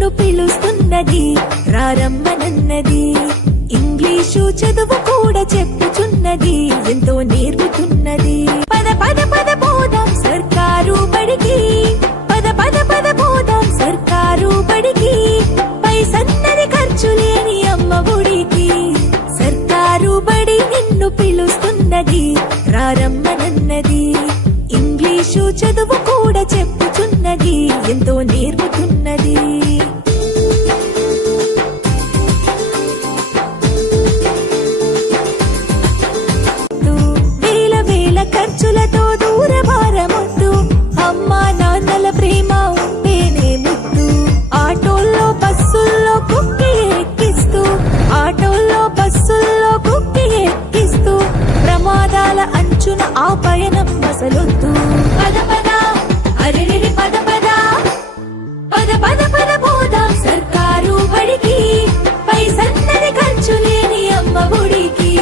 నిన్ను పిలుస్తున్నది రారమ్మనన్నది. ఇంగ్లీషు చదువు కూడా చెప్పుచున్నది, ఎంతో నేర్పుతున్నది. పద పద పద పోదాం సర్కారు బడికి, పద పద పద పోదాం సర్కారు బడికి. పైసన్నది ఖర్చు లేని అమ్మ ఒడికి. సర్కారు బడి నిన్ను పిలుస్తున్నది రారమ్మనన్నది. ఇంగ్లీషు చదువు కూడా చెప్పుచున్నది, ఎంతో నేర్పుతున్నది. వేల వేల ఖర్చులతో దూరభారమొద్దు, అమ్మా నాన్నల ప్రేమ ఉంటేనే ముద్దు. ఆటోల్లో బస్సుల్లో కుక్కి ఎక్కిస్తూ, ఆటోల్లో బస్సుల్లో కుక్కి ఎక్కిస్తూ, ప్రమాదాల అంచున ఆ పయనం అసలొద్దు. పద పద అరెరెరి పద పద, పద పద పద పోదాం సర్కారు బడికి. పైసన్నది ఖర్చు లేని అమ్మ ఒడికి.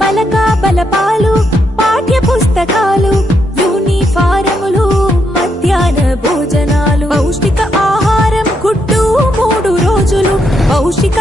పలక బలపాలు, పాఠ్య పుస్తకాలు, యూనిఫారములు, మధ్యాహ్న భోజనాలు, పౌష్టిక ఆహారం గుడ్డు 3 రోజులు, పౌష్టిక